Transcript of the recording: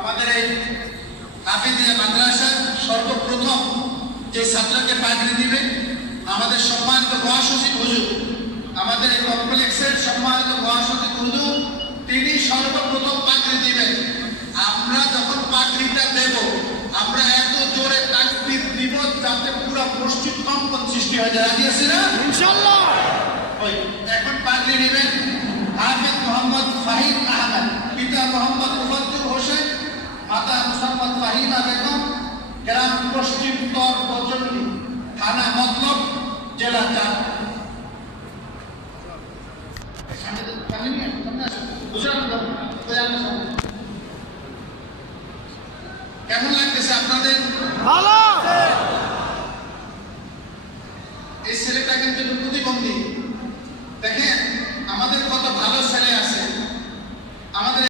আমাদের এই হাফিজিয়া মাদ্রাসার সর্বপ্রথম যে ছাত্রকে পাগড়ি দিবে আমাদের সম্মানিত মহাসচিব হুজুর, আমাদের এই কমপ্লেক্সের সম্মানিত মহাসচিব হুজুর, তিনি সর্বপ্রথম পাগড়ি দিবেন। আমরা যখন পাগড়িটা দেব আমরা এত জোরে তাকবীর দিব যাতে পুরো মসজিদ কম্পন সৃষ্টি হয়ে যায়। রাজি আছি না? ইনশাআল্লাহ। ওই এখন পাগড়ি নেবেন হাফেজ মোহাম্মদ ফাহিম আহমেদ, পিতা মোহাম্মদ মুফাজ্জল হোসেন, মাতা মুসাম্মদ ফাহিমা বেগম, গ্রাম পশ্চিম তর বজল্লি, থানা মতলব, জেলা চাঁদপুর। কেমন লাগছে?